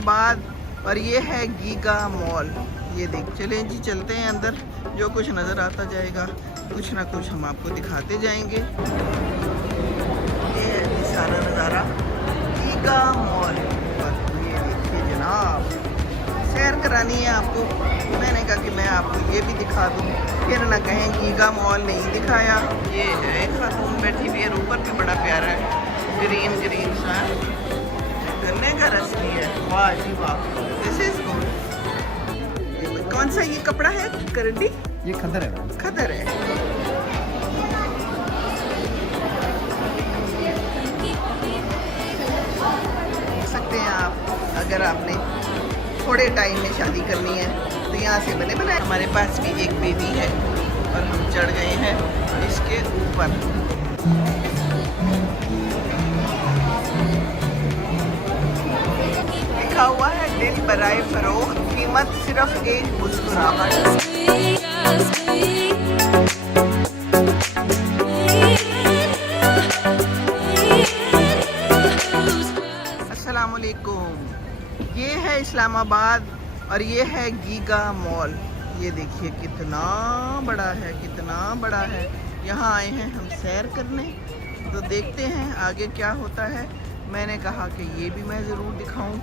इस्लामाबाद और ये है गीगा मॉल। ये देख, चलें जी चलते हैं अंदर, जो कुछ नज़र आता जाएगा कुछ ना कुछ हम आपको दिखाते जाएंगे। ये है जी सारा नज़ारा गीगा मॉल। ये देखिए जनाब, सैर करानी है आपको, मैंने कहा कि मैं आपको ये भी दिखा दूँ, फिर ना कहें गीगा मॉल नहीं दिखाया। ये है एक खातून बैठी हुई है, ऊपर भी बड़ा प्यारा है, ग्रीन ग्रीन सा गन्ने का रस भी है। वाह जी वाह, दिस इज गुड। कौन सा ये कपड़ा है करंडी? ये खदर है। खदर है। देख सकते हैं आप, अगर आपने थोड़े टाइम में शादी करनी है तो यहाँ से बने बनाए। हमारे पास भी एक बेबी है और हम चढ़ गए हैं इसके ऊपर। लिखा हुआ है दिल बराए फरोख्त, कीमत सिर्फ एक मुस्कुराहट। अस्सलाम वालेकुम। ये है इस्लामाबाद और ये है गीगा मॉल। ये देखिए कितना बड़ा है, कितना बड़ा है। यहाँ आए हैं हम सैर करने, तो देखते हैं आगे क्या होता है। मैंने कहा कि ये भी मैं ज़रूर दिखाऊं,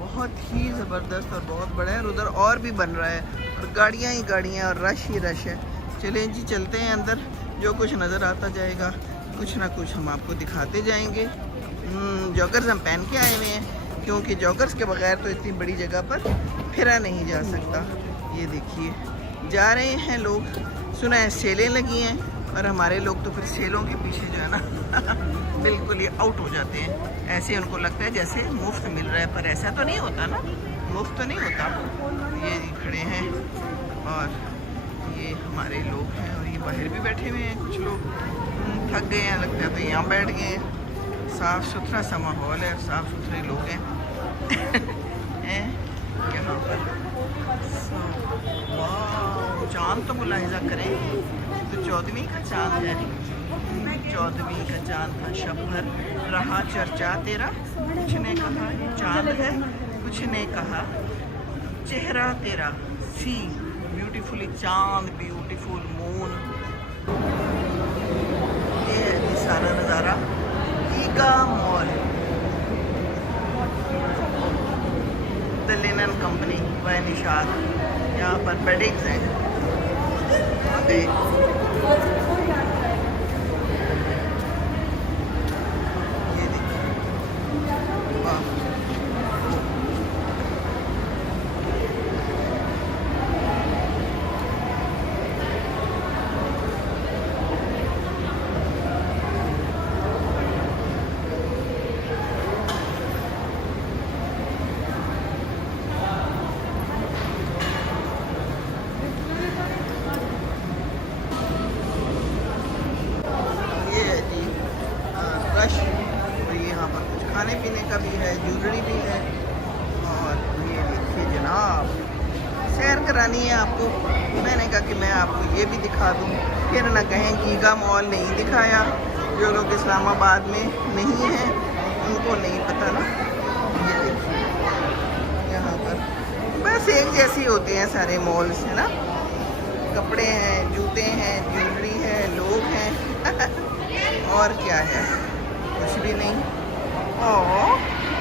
बहुत ही ज़बरदस्त और बहुत बड़ा है। और उधर और भी बन रहा है और गाड़ियाँ ही गाड़ियाँ और रश ही रश है। चलें जी चलते हैं अंदर, जो कुछ नज़र आता जाएगा कुछ ना कुछ हम आपको दिखाते जाएंगे। जॉगर्स हम पहन के आए हुए हैं, क्योंकि जॉगर्स के बगैर तो इतनी बड़ी जगह पर फिरा नहीं जा सकता। ये देखिए जा रहे हैं लोग, सुना है सेलें लगी हैं, और हमारे लोग तो फिर सेलों के पीछे जो है ना बिल्कुल ही आउट हो जाते हैं। ऐसे उनको लगता है जैसे मुफ्त मिल रहा है, पर ऐसा तो नहीं होता ना, मुफ्त तो नहीं होता। ये खड़े हैं और ये हमारे लोग हैं, और ये बाहर भी बैठे हुए हैं। कुछ लोग थक गए हैं लगता है तो यहाँ बैठ गए हैं। साफ़ सुथरा सा माहौल है, साफ़ सुथरे लोग हैं यहाँ पर। चाँद तो मुलाहिजा करें तो 14वीं का चाँद है, 14वीं का चाँद था शबनर रहा चर्चा तेरा। कुछ ने कहा ये चाँद है, कुछ ने कहा चेहरा तेरा। सी ब्यूटीफुली चाँद, ब्यूटीफुल मून। ये है जी सारा नज़ारा giga mall. The linen company by Nishad, यहाँ पर बेडिंग्स हैं। ओके ये देखिए, वाह रश। तो यहाँ पर कुछ खाने पीने का भी है, ज्वेलरी भी है। और ये देखिए जनाब, सैर करानी है आपको, मैंने कहा कि मैं आपको ये भी दिखा दूँ, फिर ना कहें गीगा मॉल नहीं दिखाया। जो लोग इस्लामाबाद में नहीं हैं उनको नहीं पता ना। ये देखिए यहाँ पर बस एक जैसे होते हैं सारे मॉल्स है ना, कपड़े हैं, जूते हैं, ज्वेलरी है, लोग हैं और क्या है, कुछ भी नहीं। और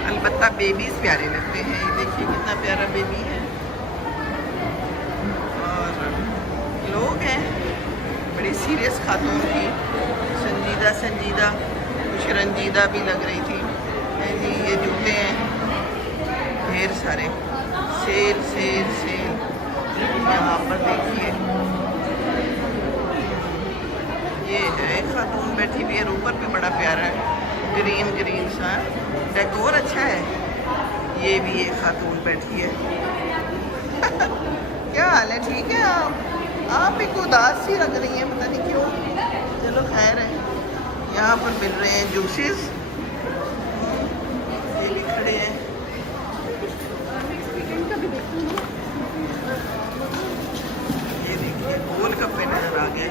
अलबत्ता बेबीज प्यारे लगते हैं। ये देखिए कितना प्यारा बेबी है। और लोग हैं, बड़ी सीरियस खातून थी, संजीदा संजीदा, कुछ रंजीदा भी लग रही थी। जी ये जूते हैं ढेर सारे, सेल सेल सेल। यहाँ पर देखिए ये है एक खातून बैठी हुई है, ऊपर भी बड़ा प्यारा है, ग्रीन ग्रीन सा डेकोर अच्छा है। ये भी एक खातून बैठी है क्या हाल है? ठीक है आप एक उदास सी लग रही हैं, पता नहीं क्यों। चलो खैर है। यहाँ पर मिल रहे हैं जूसेस, ये भी खड़े हैं। ये देखिए गोलगप्पे नजर आ गए,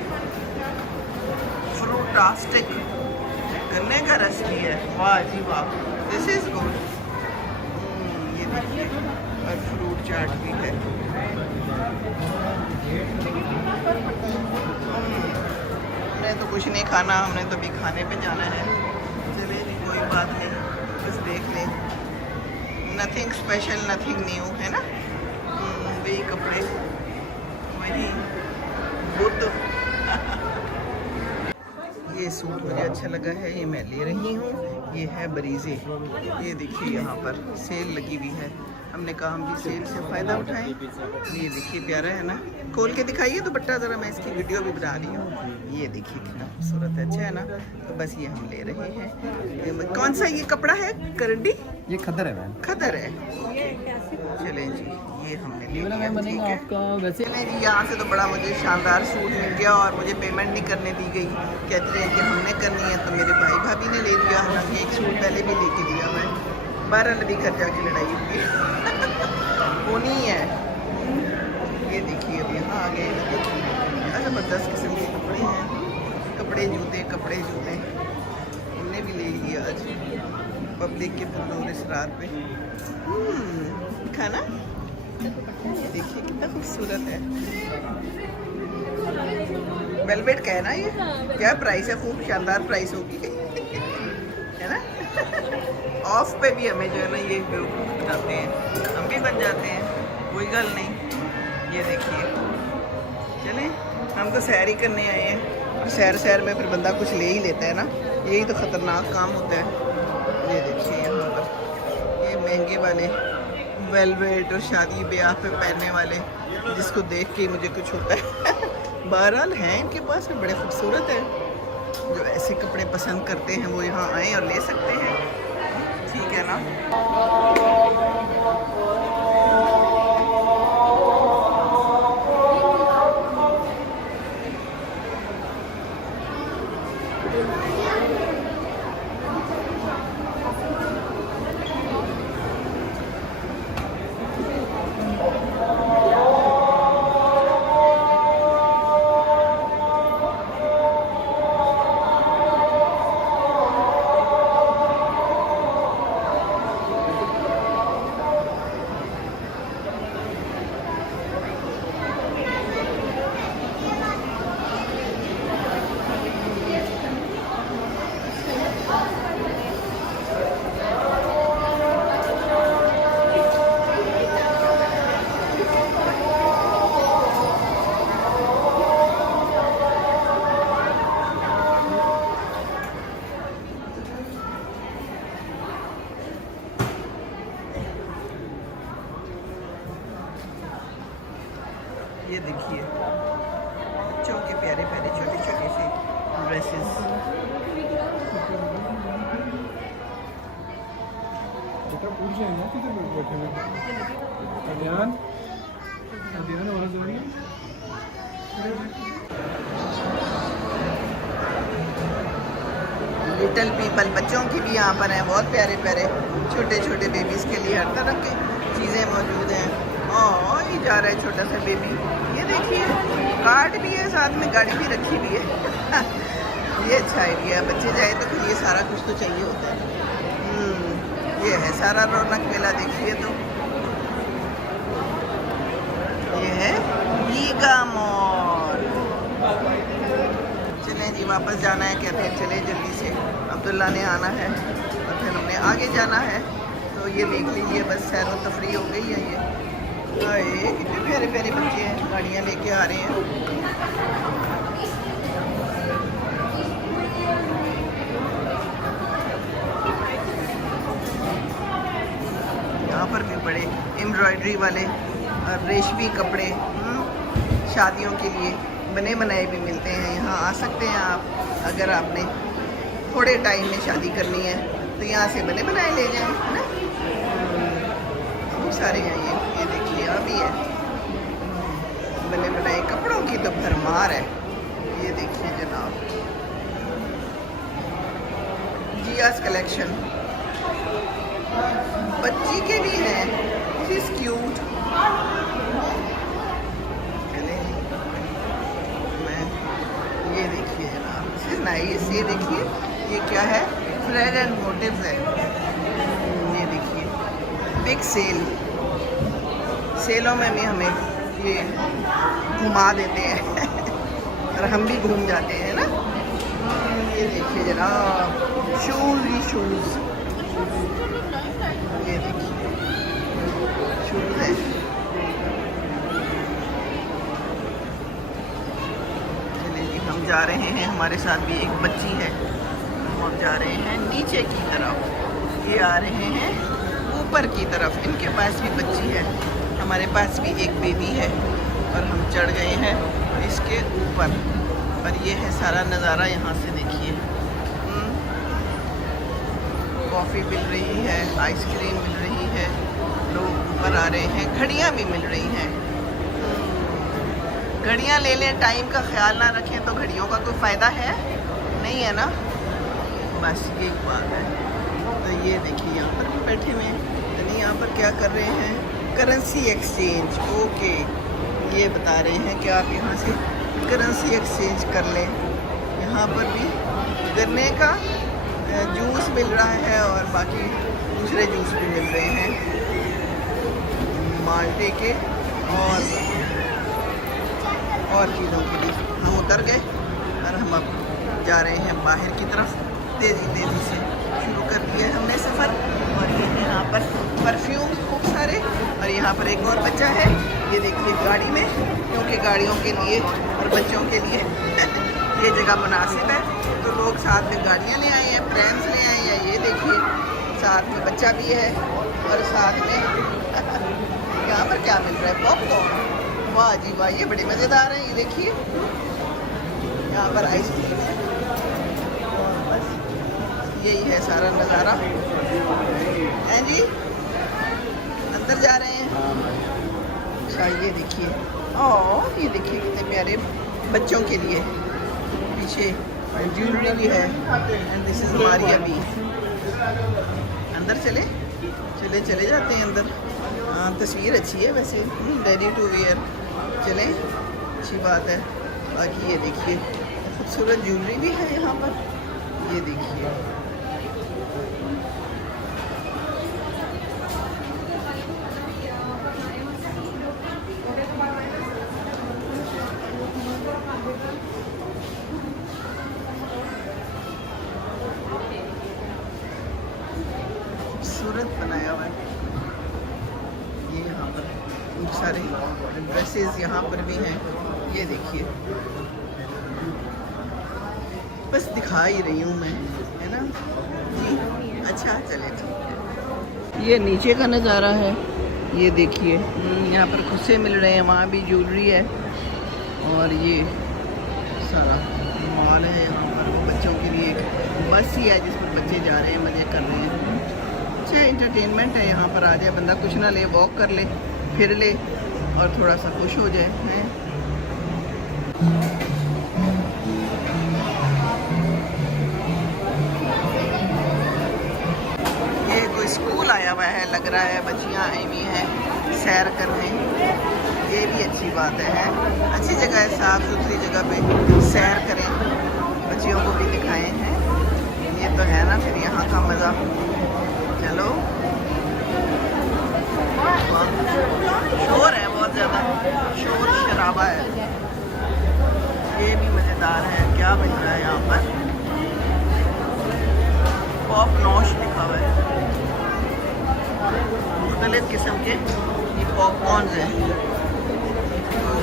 फ्रूटास्टिक गन्ने का रस भी है। वाह जी वाह, दिस इज गुड। ये देखिए, और फ्रूट चाट भी है। हमने तो कुछ नहीं खाना, हमने तो भी खाने पे जाना है। चलिए जी, कोई बात नहीं, बस देख लें। नथिंग स्पेशल, नथिंग न्यू, है ना। वही कपड़े, वही बुद्ध। ये सूट मुझे अच्छा लगा है, ये मैं ले रही हूँ। ये है बरीजे, ये देखिए यहाँ पर सेल लगी हुई है। हमने कहा हम भी सेल से फ़ायदा उठाएं। ये देखिए प्यारा है ना, खोल के दिखाइए दुपट्टा ज़रा, मैं इसकी वीडियो भी बना रही हूँ। ये देखिए कितना खूबसूरत है, अच्छा है ना। तो बस ये हम ले रहे हैं। कौन सा ये कपड़ा है, करंडी? ये खदर है मैम। खदर है। चलें जी, ये हमने ले लिया, ठीक है। आपका वैसे नहीं जी, यहाँ से तो बड़ा मुझे शानदार सूट मिल गया और मुझे पेमेंट नहीं करने दी गई। कहते हैं कि हमने करनी है, तो मेरे भाई भाभी ने ले लिया। हालांकि एक सूट पहले भी लेके दिया मैं। 12 नदी घर जाके लड़ाई हुई वो नहीं है। ये देखिए अब यहाँ आ गए, ज़बरदस्त किस्म के कपड़े हैं, कपड़े जूते हमने भी ले लिया आज पब्लिक के पुरनूर इसरार पे। खाना ये देखिए कितना खूबसूरत है, वेलवेट का है ना। ये क्या प्राइस है, खूब शानदार प्राइस होगी है ना। ऑफ पे भी हमें जो है ना ये बनाते हैं, हम भी बन जाते हैं, कोई गल नहीं। ये देखिए, चलें हम तो सैर ही करने आए हैं, और सैर में फिर बंदा कुछ ले ही लेता है ना, यही तो ख़तरनाक काम होता है। ये देखिए यहाँ पर ये महंगे वाले वेलवेट और शादी ब्याह पे पहनने वाले, जिसको देख के मुझे कुछ होता है। बहरहाल हैं इनके पास में, बड़े खूबसूरत हैं। जो ऐसे कपड़े पसंद करते हैं वो यहाँ आए और ले सकते हैं, ठीक है ना। ये देखिए बच्चों के प्यारे प्यारे छोटे छोटे से ड्रेसेस। बेटा पूछ रहे हैं ना कितने लोग बैठे हुए अभियान अभियान और जोड़िए। लिटिल पीपल बच्चों की भी यहाँ पर हैं, बहुत प्यारे प्यारे छोटे छोटे बेबीज़ के लिए हर तरह की चीज़ें मौजूद हैं। और ये जा रहा है छोटा सा बेबी, ये देखिए कार्ट भी है, साथ में गाड़ी भी रखी हुई है। ये अच्छा आइडिया है, बच्चे जाए तो फिर ये सारा कुछ तो चाहिए होता है। ये है सारा रौनक मेला, देखिए तो ये है गीगा मॉल। चलें जी, वापस जाना है, कहते हैं चले जल्दी से, अब्दुल्ला ने आना है और फिर हमने आगे जाना है। तो ये देख लीजिए, बस सैर व तफरी हो गई है। ये कितने प्यारे प्यारे बच्चे हैं, गाड़ियाँ लेके आ रहे हैं। यहाँ पर भी बड़े एम्ब्रॉयडरी वाले और रेशमी कपड़े शादियों के लिए बने बनाए भी मिलते हैं। यहाँ आ सकते हैं आप, अगर आपने थोड़े टाइम में शादी करनी है तो यहाँ से बने बनाए ले जाएं, है ना। बहुत सारे हैं ये देखिए, यहाँ भी है बने बनाए कपड़ों की तो भरमार है। ये देखिए जनाब, जियास कलेक्शन, बच्ची के भी हैं, दिस इज क्यूट। ये देखिए जनाब, दिस इज नाइस। ये देखिए ये क्या है, थ्रेड एंड मोटिव्स है। ये देखिए बिग सेल, सेलों में भी हमें ये घुमा देते हैं और हम भी घूम जाते हैं ना। ये देखिए जरा शूज़ ही शूज़, ये देखिए शूज़ है। चलिए जी हम जा रहे हैं, हमारे साथ भी एक बच्ची है। हम जा रहे हैं नीचे की तरफ, ये आ रहे हैं ऊपर की तरफ। इनके पास भी बच्ची है, हमारे पास भी एक बेबी है और हम चढ़ गए हैं इसके ऊपर। और ये है सारा नज़ारा, यहाँ से देखिए। कॉफ़ी मिल रही है, आइसक्रीम मिल रही है, लोग ऊपर आ रहे हैं, घड़ियाँ भी मिल रही हैं। घड़ियाँ ले लें, टाइम का ख्याल ना रखें तो घड़ियों का कोई फ़ायदा है नहीं, है ना। बस यही बात है। तो ये देखिए यहाँ पर भी बैठे हुए हैं, यानी यहाँ पर क्या कर रहे हैं, करेंसी एक्सचेंज। ओके, ये बता रहे हैं कि आप यहाँ से करेंसी एक्सचेंज कर लें। यहाँ पर भी गन्ने का जूस मिल रहा है और बाकी दूसरे जूस भी मिल रहे हैं, माल्टे के और चीज़ों के लिए। हम उतर गए और हम अब जा रहे हैं बाहर की तरफ। तेज़ी तेज़ी से शुरू कर दिया हमने सफ़र। और ये यहाँ पर परफ्यूम खूब सारे, और यहाँ पर एक और बच्चा है, ये देखिए गाड़ी में, क्योंकि गाड़ियों के लिए और बच्चों के लिए ये जगह मुनासिब है, तो लोग साथ में गाड़ियाँ ले आए हैं, प्रैम्स ले आए हैं। ये देखिए साथ में बच्चा भी है और साथ में यहाँ पर क्या मिल रहा है, पॉपकॉर्न। वाह जी वाह, ये बड़े मज़ेदार हैं। ये देखिए यहाँ पर आइसक्रीम है। बस यही है सारा नज़ारा। हैं जी, अंदर जा रहे हैं। अच्छा ये देखिए, ये देखिए कितने प्यारे बच्चों के लिए पीछे ज्वेलरी भी है। एंड दिस इज मारिया भी। अंदर चले जाते हैं अंदर। हाँ, तस्वीर अच्छी है वैसे, रेडी टू वेयर। चलें, अच्छी बात है। बाकी ये देखिए खूबसूरत ज्वेलरी भी है यहाँ पर, ये देखिए। खूबसूरत बनाया हुआ है ये। यहाँ पर खूब सारे ड्रेसेस यहाँ पर भी हैं, ये देखिए। बस दिखा ही रही हूँ मैं, है ना जी। अच्छा चले ठीक है। ये नीचे का नज़ारा है, ये देखिए। यहाँ पर खुस्से मिल रहे हैं, वहाँ भी ज्वेलरी है। और ये सारा मॉल है यहाँ पर, वो बच्चों के लिए बस ही है जिसमें बच्चे जा रहे हैं, मज़े कर रहे हैं। अच्छा एंटरटेनमेंट है यहाँ पर। आ जाए बंदा, कुछ ना ले, वॉक कर ले, फिर ले और थोड़ा सा खुश हो जाए, हैं। ये कोई स्कूल आया हुआ है लग रहा है, बच्चियाँ आई हुई हैं सैर करने। ये भी अच्छी बात है, अच्छी जगह है, साफ़ सुथरी जगह पे सैर करें, बच्चियों को भी दिखाएं हैं। ये तो है ना फिर यहाँ का मज़ा। चलो, शोर है बहुत ज़्यादा, शोर शराबा है। ये भी मज़ेदार है। क्या मिल रहा है यहाँ पर, पॉप नॉश लिखा हुआ है, मुख्तलिफ किस्म के ये पॉपकॉर्न हैं।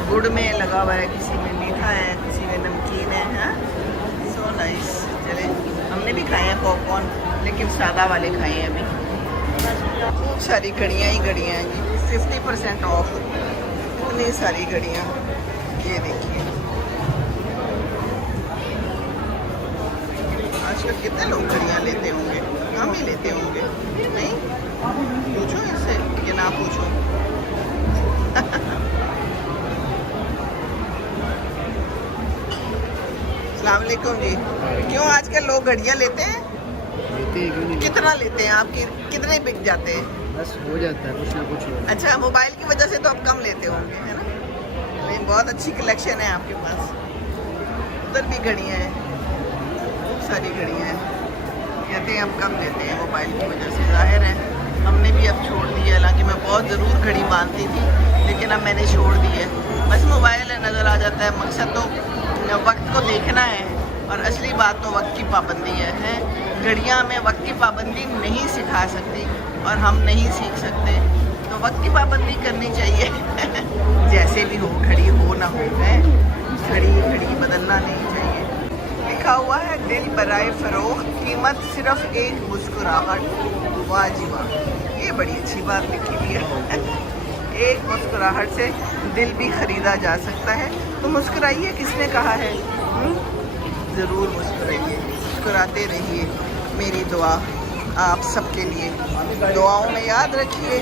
गुड़ में लगा हुआ है, किसी में मीठा है, किसी में नमकीन है। So nice. चले, हमने भी खाए हैं पॉपकॉर्न, लेकिन सादा वाले खाए हैं अभी। खूब सारी घड़ियाँ ही घड़ियाँ हैं जी, 50% ऑफ, इतनी सारी घड़ियाँ। ये देखिए आजकल कितने लोग घड़ियाँ लेते होंगे, कम ही लेते होंगे, नहीं? पूछो इससे कि ना पूछो। अस्सलाम वालेकुम जी। क्यों आजकल लोग घड़ियाँ लेते हैं? कितना लेते हैं आपके, कितने बिक जाते हैं? बस हो जाता है कुछ ना कुछ। अच्छा, मोबाइल की वजह से तो आप कम लेते होंगे, है ना? लेकिन बहुत अच्छी कलेक्शन है आपके पास। उधर भी घड़ियाँ हैं, खूब सारी घड़ियाँ हैं। कहते हैं हम कम लेते हैं मोबाइल की वजह से, जाहिर है हमने भी अब छोड़ दी है। हालांकि मैं बहुत ज़रूर घड़ी मानती थी, लेकिन अब मैंने छोड़ दी है। बस मोबाइल है, नज़र आ जाता है। मकसद तो वक्त को देखना है, और असली बात तो वक्त की पाबंदी है। घड़ियाँ हमें वक्त की पाबंदी नहीं सिखा सकती, और हम नहीं सीख सकते। तो वक्त की पाबंदी करनी चाहिए। जैसे भी हो, घड़ी हो ना हो, है घड़ी बदलना नहीं चाहिए। लिखा हुआ है दिल बराए फरोख्त, कीमत सिर्फ एक मुस्कुराहट। वाह जी वाह, ये बड़ी अच्छी बात लिखी हुई है। एक मुस्कुराहट से दिल भी ख़रीदा जा सकता है। तो मुस्कुराइए, किसने कहा है? ज़रूर मुस्कुराइए, मुस्कुराते रहिए। मेरी दुआ आप सबके लिए, दुआओं में याद रखिए।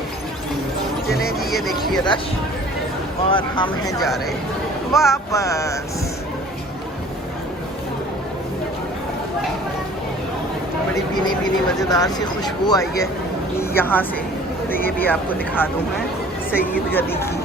चलें जी, ये देखिए रश, और हम हैं जा रहे वापस। बड़ी पीनी पीनी मज़ेदार सी खुशबू आई है यहाँ से। तो ये भी आपको दिखा दूँ मैं, सईद गली की।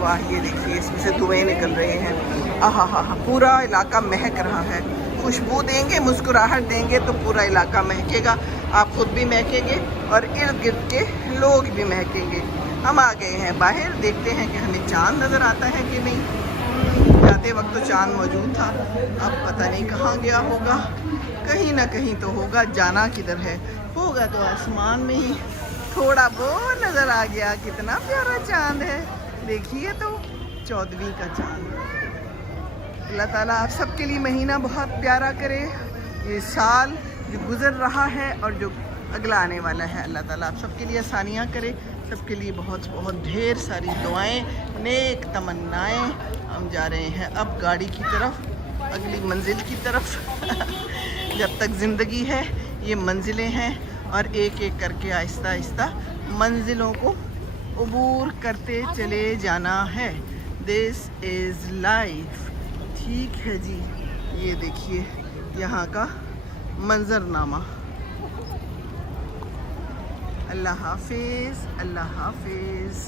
वाह, ये देखिए, इसमें से धुएँ निकल रहे हैं। आहा हा हा, पूरा इलाका महक रहा है। खुशबू देंगे, मुस्कुराहट देंगे तो पूरा इलाका महकेगा। आप खुद भी महकेंगे और इर्द गिर्द के लोग भी महकेंगे। हम आ गए हैं बाहर, देखते हैं कि हमें चाँद नज़र आता है कि नहीं। जाते वक्त तो चाँद मौजूद था, अब पता नहीं कहाँ गया होगा। कहीं ना कहीं तो होगा, जाना किधर है। होगा तो आसमान में ही। थोड़ा बहुत नज़र आ गया। कितना प्यारा चाँद है, देखिए तो, 14वीं का चाँद। अल्लाह ताला आप सबके लिए महीना बहुत प्यारा करे। ये साल जो गुज़र रहा है और जो अगला आने वाला है, अल्लाह ताला आप सबके लिए आसानियाँ करे। सबके लिए बहुत बहुत ढेर सारी दुआएं, नेक तमन्नाएं। हम जा रहे हैं अब गाड़ी की तरफ, अगली मंजिल की तरफ। जब तक ज़िंदगी है ये मंजिलें हैं, और एक एक करके आहिस्ता आहिस्ता मंजिलों को अबूर करते चले जाना है। This is life. ठीक है जी, ये देखिए यहाँ का मंजरनामा। अल्लाह हाफिज़, अल्लाह हाफिज़।